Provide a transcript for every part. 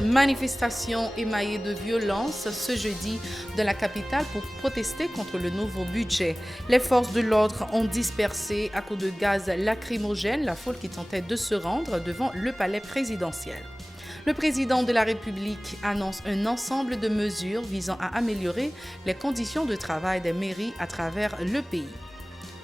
manifestation émaillée de violence ce jeudi dans la capitale pour protester contre le nouveau budget. Les forces de l'ordre ont dispersé à coups de gaz lacrymogène la foule qui tentait de se rendre devant le palais présidentiel. Le président de la République annonce un ensemble de mesures visant à améliorer les conditions de travail des mairies à travers le pays.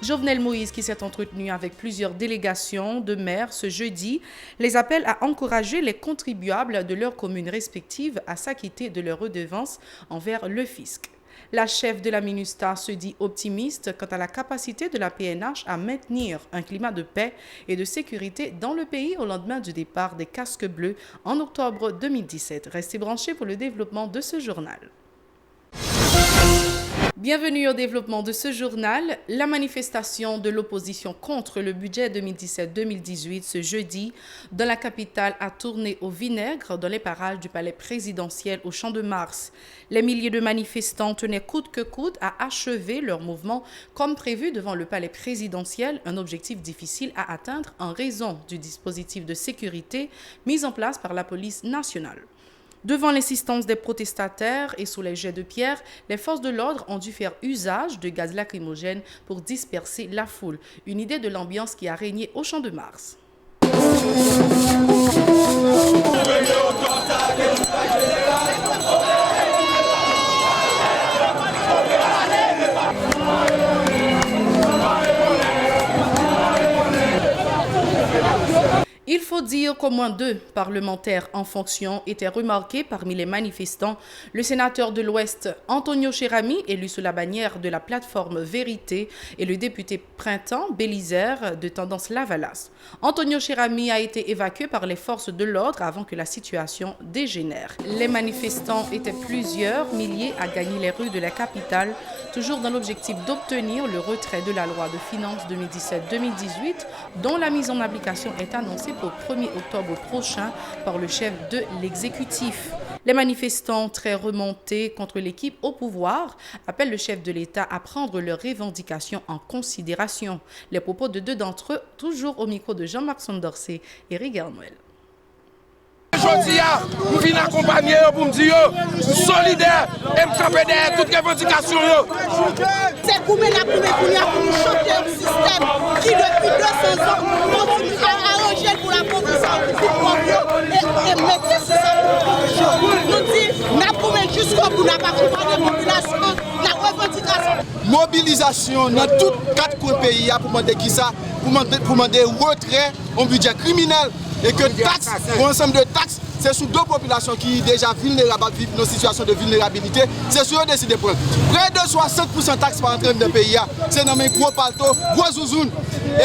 Jovenel Moïse, qui s'est entretenu avec plusieurs délégations de maires ce jeudi, les appelle à encourager les contribuables de leurs communes respectives à s'acquitter de leurs redevances envers le fisc. La chef de la MINUSTAH se dit optimiste quant à la capacité de la PNH à maintenir un climat de paix et de sécurité dans le pays au lendemain du départ des casques bleus en octobre 2017. Restez branchés pour le développement de ce journal. Bienvenue au développement de ce journal. La manifestation de l'opposition contre le budget 2017-2018 ce jeudi dans la capitale a tourné au vinaigre dans les parages du palais présidentiel au Champ de Mars. Les milliers de manifestants tenaient coûte que coûte à achever leur mouvement comme prévu devant le palais présidentiel, un objectif difficile à atteindre en raison du dispositif de sécurité mis en place par la police nationale. Devant l'insistance des protestataires et sous les jets de pierre, les forces de l'ordre ont dû faire usage de gaz lacrymogène pour disperser la foule. Une idée de l'ambiance qui a régné au Champ de Mars. Il faut dire qu'au moins 2 parlementaires en fonction étaient remarqués parmi les manifestants. Le sénateur de l'Ouest, Antonio Cherami, élu sous la bannière de la plateforme Vérité, et le député Printemps, Bélisaire, de tendance Lavalas. Antonio Cherami a été évacué par les forces de l'ordre avant que la situation dégénère. Les manifestants étaient plusieurs milliers à gagner les rues de la capitale, toujours dans l'objectif d'obtenir le retrait de la loi de finances 2017-2018, dont la mise en application est annoncée au 1er octobre prochain par le chef de l'exécutif. Les manifestants très remontés contre l'équipe au pouvoir appellent le chef de l'État à prendre leurs revendications en considération. Les propos de 2 d'entre eux, toujours au micro de Jean-Marc Sondorcé et Eric Noël. Aujourd'hui, nous venons accompagner pour me dire solidaire et me camper derrière toutes les revendications. C'est pour nous changer un système qui depuis 200 ans continue à arranger pour la population et mettre sur sa population. Nous disons, nous jusqu'au bout, nous accompagner la population, la revendication. Mobilisation dans tous 4 coins du pays pour demander qui ça, pour demander retrait au budget criminel. Et que taxes, un ensemble de taxes, c'est sur 2 populations qui sont déjà vulnérables, vivent dans une situation de vulnérabilité. C'est sur eux de décider de prendre. Près de 60% de taxes par entrée dans le pays, c'est dans mes gros paltos, gros zouzounes.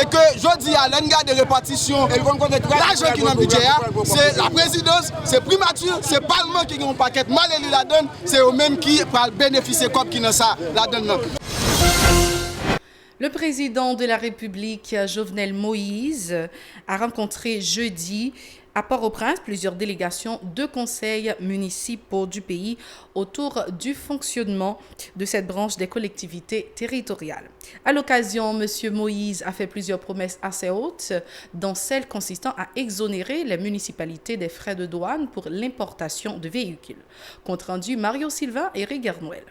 Et que je dis à l'enga de répartition, l'argent qui est dans le budget, c'est la présidence, c'est primature, c'est le Parlement qui a un paquet mal élu la donne, c'est eux-mêmes qui vont bénéficier comme qui dans ça la donne. Le président de la République, Jovenel Moïse, a rencontré jeudi à Port-au-Prince plusieurs délégations de conseils municipaux du pays autour du fonctionnement de cette branche des collectivités territoriales. À l'occasion, M. Moïse a fait plusieurs promesses assez hautes, dont celle consistant à exonérer les municipalités des frais de douane pour l'importation de véhicules. Compte rendu Mario Sylvain et Eric Noël.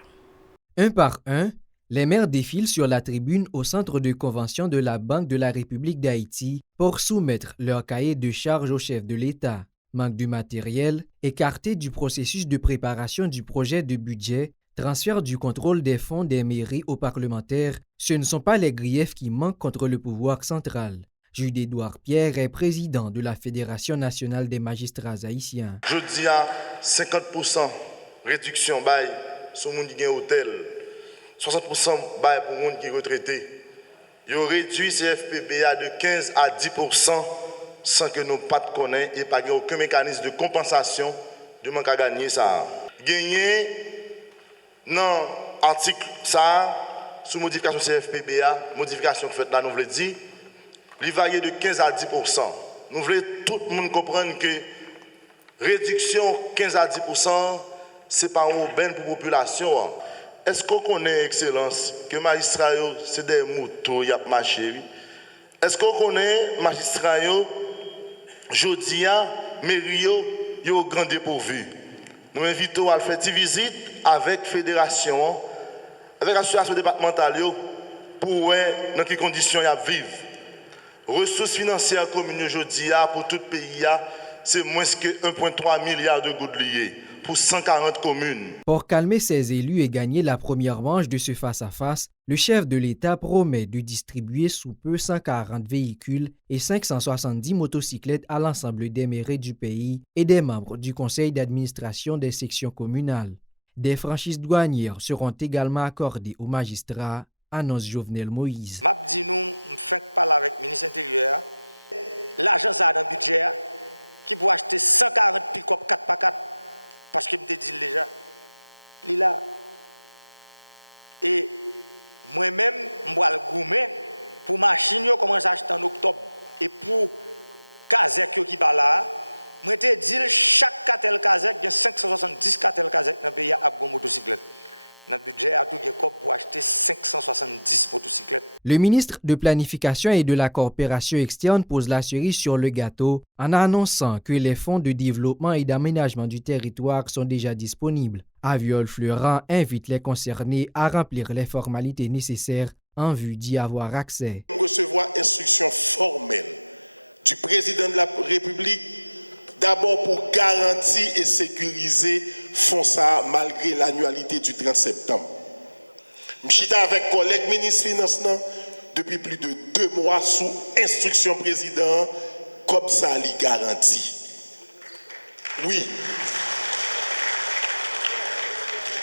Un par un, les maires défilent sur la tribune au centre de convention de la Banque de la République d'Haïti pour soumettre leur cahier de charges au chef de l'État. Manque du matériel, écarté du processus de préparation du projet de budget, transfert du contrôle des fonds des mairies aux parlementaires, ce ne sont pas les griefs qui manquent contre le pouvoir central. Jude-Édouard Pierre est président de la Fédération nationale des magistrats haïtiens. Je dis à 50% réduction bail sur le monde qui a un hôtel. 60% bail pour les gens qui sont retraités. Ils ont réduit CFPBA de 15 à 10% sans que nous ne connaissions et pas aucun mécanisme de compensation de manque à gagner ça. Gagner dans l'article ça, sous modification CFPBA, modification faite là, nous voulons dire, il varie de 15 à 10%. Nous voulons tout le monde comprendre que réduction 15 à 10%, ce n'est pas un bien pour la population. Est-ce qu'on connaît, Excellence, que les magistrats, c'est des motos qui ont marché? Est-ce qu'on connaît, magistrats, Jodia, Mério, yo grand dépourvu. Nous invitons à faire une visite avec la fédération, avec l'association départementale pour voir dans quelles conditions ils vivent. Ressources financières communes aujourd'hui pour tout le pays, c'est moins que 1,3 milliard de gouttes liées pour 140 communes. Pour calmer ses élus et gagner la première manche de ce face-à-face, le chef de l'État promet de distribuer sous peu 140 véhicules et 570 motocyclettes à l'ensemble des mairies du pays et des membres du conseil d'administration des sections communales. Des franchises douanières seront également accordées aux magistrats, annonce Jovenel Moïse. Je dis nous, je fais parler avec le ministre intérieur. L'agence a un budget qui peut acheter 140 pick-up 4x4 parce que je te dis déjà, il est là. Et moi-même, je vais le goumer pour machine qui commence à acheter en octobre. Et pour Kazek qui est là, je te dis chaque cartel Kazek, il y a 570 cartel Kazek dans le pays à une motocyclette. Dans le budget, il y a pour acheter 570 motocyclettes. Le ministre de Planification et de la Coopération externe pose la cerise sur le gâteau en annonçant que les fonds de développement et d'aménagement du territoire sont déjà disponibles. Aviole-Fleurant invite les concernés à remplir les formalités nécessaires en vue d'y avoir accès. Recevoir instruction formelle du président de la République, d'abord pour garantir et sécuriser fonds ça malgré l'annualité du 30 septembre. Je suis avec collègue ministre Finance depuis plus de 2 mois sous instruction président, comme ça lui garantit. Oui.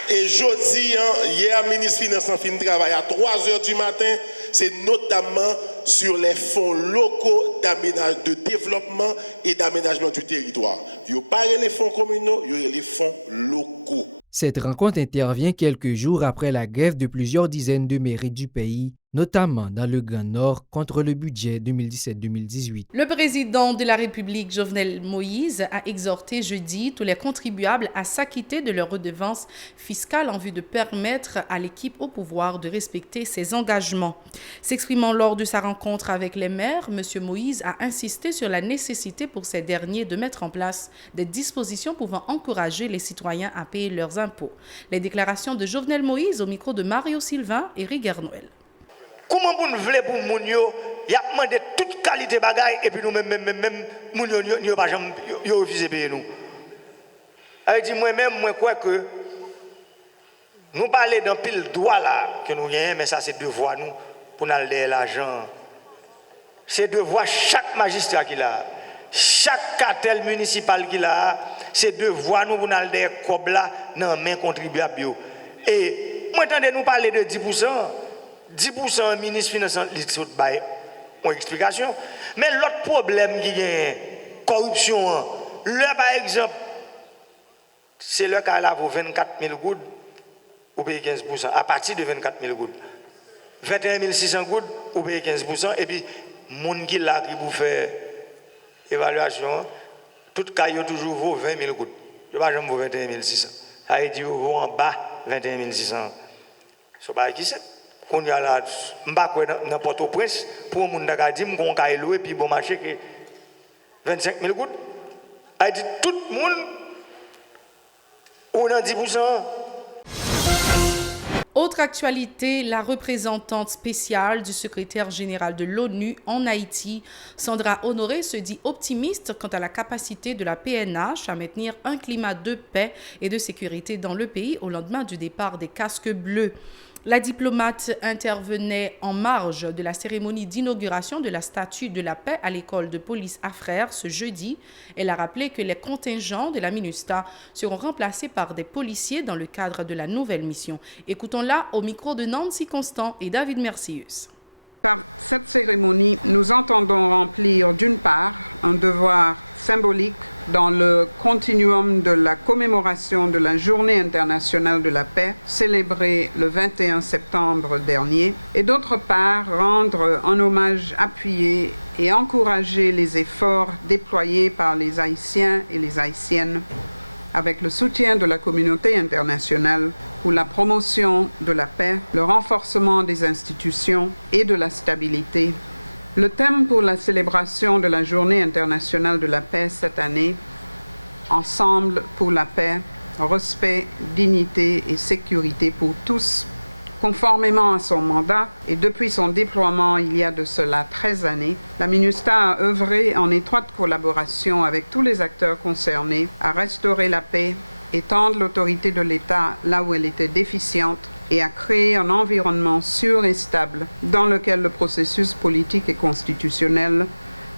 Et jeudi, hier, ministre Finance a fini de travail à 3h du matin, c'est notamment sur les fonds locaux de développement et d'aménagement du territoire. Il n'y a pas les fonds communaux, il y a les fonds locaux. Cette rencontre intervient quelques jours après la grève de plusieurs dizaines de mairies du pays, notamment dans le Grand Nord, contre le budget 2017-2018. Le président de la République, Jovenel Moïse, a exhorté jeudi tous les contribuables à s'acquitter de leurs redevances fiscales en vue de permettre à l'équipe au pouvoir de respecter ses engagements. S'exprimant lors de sa rencontre avec les maires, M. Moïse a insisté sur la nécessité pour ces derniers de mettre en place des dispositions pouvant encourager les citoyens à payer leurs impôts. Les déclarations de Jovenel Moïse au micro de Mario Sylvain et Rigard Noël. Comment vous voulez pour moun yo, y a demandé toute qualité bagaille et puis nous même moun yo pas jamais yo refusé payer nous. Elle dit moi-même moi crois que nous parler d'un pile droit là que nous gagnons mais ça c'est devoir nous pour nous aller l'argent. C'est devoir chaque magistrat qui l'a, chaque cartel municipal qui l'a, c'est devoir nous pour nous aller cob là dans main contribuable yo. Et moi entendez nous parler de 10%. 10% ministre finance li saute bail une explication mais l'autre problème qui est corruption là par exemple c'est le cas là pour 24 000 gouttes ou payer 15% à partir de 24 000 gouttes 21 600 gouttes ou payer 15% et puis moun qui là qui pour faire évaluation tout cas yo toujours vaut 20 000 gouttes je pas jamais vaut 21 600 ça veut dire vaut en bas 21 600 so pas qui c'est on y a là m'pa dans Port-au-Prince pour moun da di m'gon ka louer puis bon marché que 25 000 gouttes a dit tout monde on a 10%. Autre actualité, la représentante spéciale du secrétaire général de l'ONU en Haïti, Sandra Honoré, se dit optimiste quant à la capacité de la PNH à maintenir un climat de paix et de sécurité dans le pays au lendemain du départ des casques bleus. La diplomate intervenait en marge de la cérémonie d'inauguration de la statue de la paix à l'école de police Afrères ce jeudi. Elle a rappelé que les contingents de la MINUSTAH seront remplacés par des policiers dans le cadre de la nouvelle mission. Écoutons-la au micro de Nancy Constant et David Mercius. Par cette cérémonie, nous entendons remplir d'une part un devoir symbolique dans le continuum de la commémoration de la Journée internationale de la paix, célébrée le 21 septembre dernier, et d'autre part rendre un hommage appuyé et encourager les efforts déployés par les Haïtiens et les Haïtiennes avec le soutien de la communauté internationale pour la promotion de la paix, le renforcement des institutions et de la stabilité. Le thème pour la célébration de la Journée internationale de la paix cette année ensemble pour la paix, respect, dignité et sécurité pour tous, conformément à son mandat et depuis son déploiement il y a de cela 13 années, la MINUSTAH a œuvré en étroite collaboration avec tous les acteurs concernés à restaurer la paix, étendre l'autorité de l'État là où elle était déficiente et à créer un environnement sûr et stable dans lequel le processus politique et constitutionnel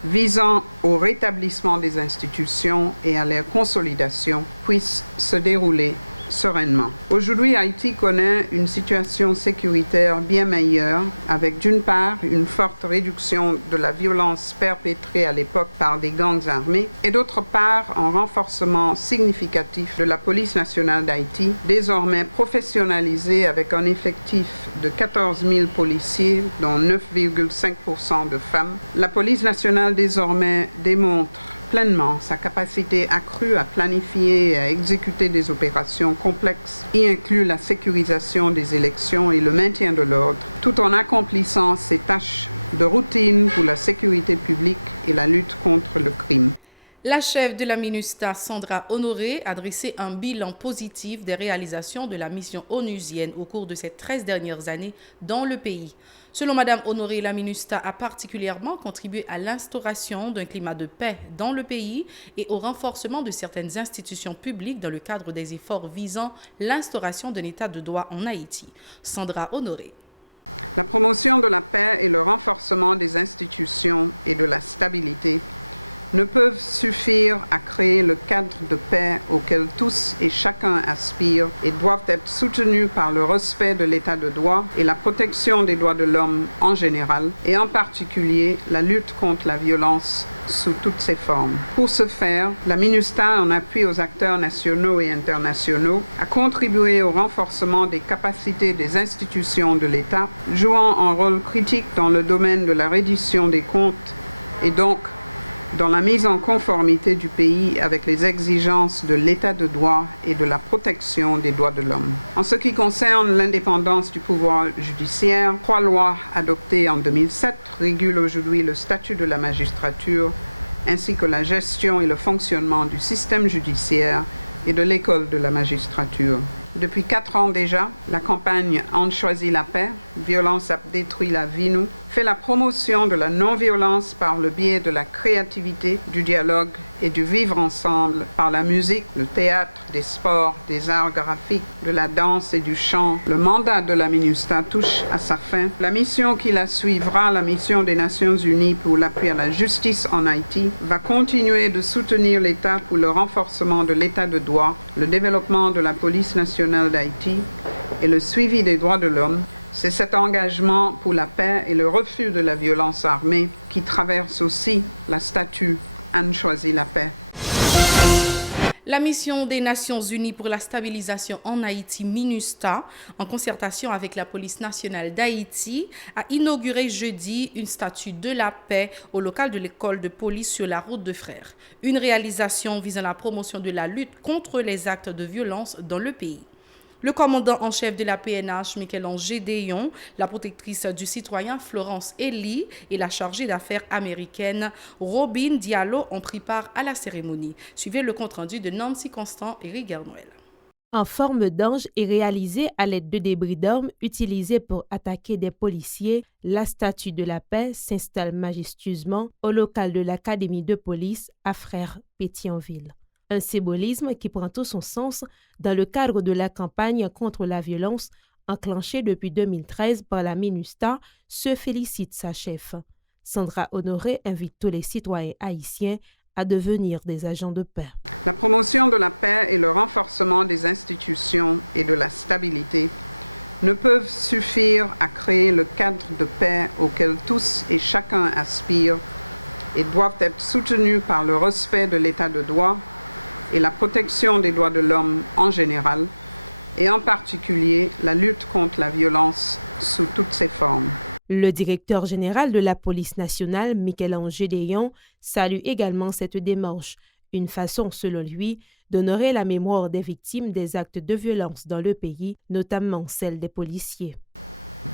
visant au rétablissement des institutions et à leur consolidation puisse se dérouler sereinement. Aujourd'hui, Haïti connaît une situation sécuritaire bien meilleure, avec d'une part une forte réduction de la violence perpétrée à l'époque par des gangs armés et d'autre part un renforcement significatif de la police nationale d'Haïti, désormais professionnalisée avec un effectif de 14 000 policiers, dont 9,5% de femmes. La police nationale désormais démontre pleinement sa capacité accrue à planifier et à exécuter des opérations complexes, y inclut la sécurisation des élections et le maintien de l'ordre, tout en accomplissant ses tâches de routine pour la sécurité publique et la lutte contre le crime. La chef de la MINUSTAH, Sandra Honoré, a dressé un bilan positif des réalisations de la mission onusienne au cours de ces 13 dernières années dans le pays. Selon Mme Honoré, la MINUSTAH a particulièrement contribué à l'instauration d'un climat de paix dans le pays et au renforcement de certaines institutions publiques dans le cadre des efforts visant l'instauration d'un état de droit en Haïti. Sandra Honoré. La promotion de la paix et le renforcement des institutions et de la stabilité ne peuvent suffire à créer le cadre de paix auquel tous et chacun aspirent et doivent être soutenus par le respect de l'état de droit et la protection des droits de l'homme en général et en particulier la lutte contre la violence sous toutes ses formes. Pour ce faire, la MINUSTAH, en appui aux acteurs nationaux et internationaux, a contribué au renforcement des capacités des institutions de l'État, jouant un rôle critique dans le domaine de la reddition des comptes et donc dans la mise en conformité du pays avec les exigences de l'état de droit et de la protection des droits de l'homme. En ce qui concerne l'indépendance du pouvoir judiciaire, 3 lois adoptées en 2007 régulent aujourd'hui le statut de la magistrature ainsi que la gestion et le fonctionnement du système judiciaire et de l'école de la magistrature. Depuis 4 ans déjà, la campagne On choisit la paix, violence a détruit la vie nous, fait la promotion de la non-violence par le biais de la créativité, du dialogue et du vivre ensemble par la musique, le théâtre, des sports, des arts graphiques, de la danse et du chant. Le mandat de la MINUSTAH touche à sa fin. La mission qui la suivra, la mission des Nations Unies pour l'appui à la justice en Haïti, va continuer de soutenir l'État pour le renforcement de l'état de droit, le développement de la police nationale d'Haïti et le suivi des droits de l'homme. C'est cet engagement pour la paix et le refus de la violence armée qui traverse aussi la statue On choisit la paix. La mission des Nations Unies pour la stabilisation en Haïti, MINUSTAH, en concertation avec la police nationale d'Haïti, a inauguré jeudi une statue de la paix au local de l'école de police sur la route de Frères. Une réalisation visant la promotion de la lutte contre les actes de violence dans le pays. Le commandant en chef de la PNH, Michel-Ange Gédéon, la protectrice du citoyen Florence Elie et la chargée d'affaires américaine Robin Diallo ont pris part à la cérémonie. Suivez le compte-rendu de Nancy Constant et Rigard Noël. En forme d'ange et réalisée à l'aide de débris d'armes utilisés pour attaquer des policiers, la statue de la paix s'installe majestueusement au local de l'académie de police à Frères-Pétionville. Un symbolisme qui prend tout son sens dans le cadre de la campagne contre la violence enclenchée depuis 2013 par la MINUSTAH, se félicite sa chef. Sandra Honoré invite tous les citoyens haïtiens à devenir des agents de paix. La promotion de la paix et le renforcement des institutions et de la stabilité ne peuvent suffire à créer le cadre de paix auquel tous et chacun aspirent et doivent être soutenus par le respect de l'état de droit et la protection des droits de l'homme en général, et en particulier la lutte contre la violence sous toutes ses formes. Le directeur général de la police nationale, Michel-Ange Gédéon, salue également cette démarche, une façon, selon lui, d'honorer la mémoire des victimes des actes de violence dans le pays, notamment celle des policiers.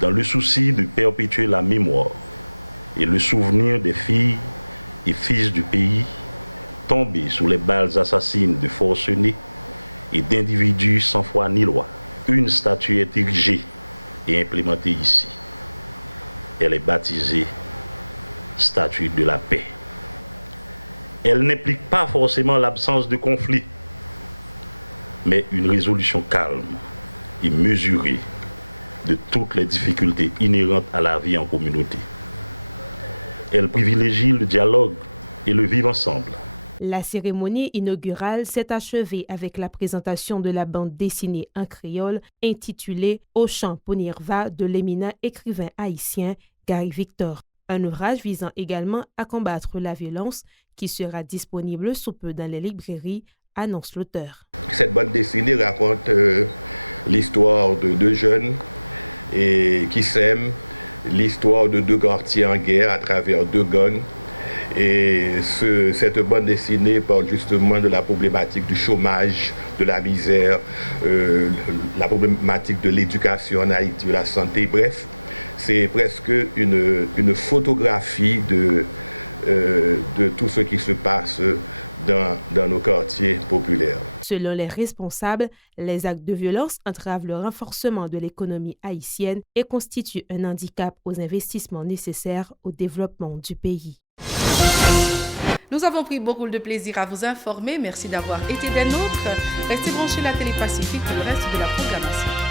Dans le souci de perpétuer la mémoire et le souvenir des filles et fils du pays, tombés sous les balles assassines de forcenés et d'individus sans foi ni loi. Une statue est érigée et implémentée ici. Elle est baptisée Statue de la paix. Elle n'implique pas forcément l'absence de conflit, mais une résolution calme et mesurée de toutes les difficultés inhérentes à la vie en communauté. Elle privilégie le dialogue et le vivre ensemble. La cérémonie inaugurale s'est achevée avec la présentation de la bande dessinée en créole intitulée Au chant Ponirva de l'éminent écrivain haïtien Gary Victor. Un ouvrage visant également à combattre la violence qui sera disponible sous peu dans les librairies, annonce l'auteur. Cette bande dessinée raconte l'histoire de deux jeunes qui s'aiment, l'histoire de deux quartiers en guerre à travers deux gangs. Et cette bande dessinée parle justement de la problématique du chômage, de la misère, la problématique de l'éducation en Haïti, de la santé, bref. C'est presque une photographie de tout ce qui se passe dans nos quartiers populaires. Selon les responsables, les actes de violence entravent le renforcement de l'économie haïtienne et constituent un handicap aux investissements nécessaires au développement du pays. Nous avons pris beaucoup de plaisir à vous informer. Merci d'avoir été des nôtres. Restez branchés à la Télé Pacifique pour le reste de la programmation.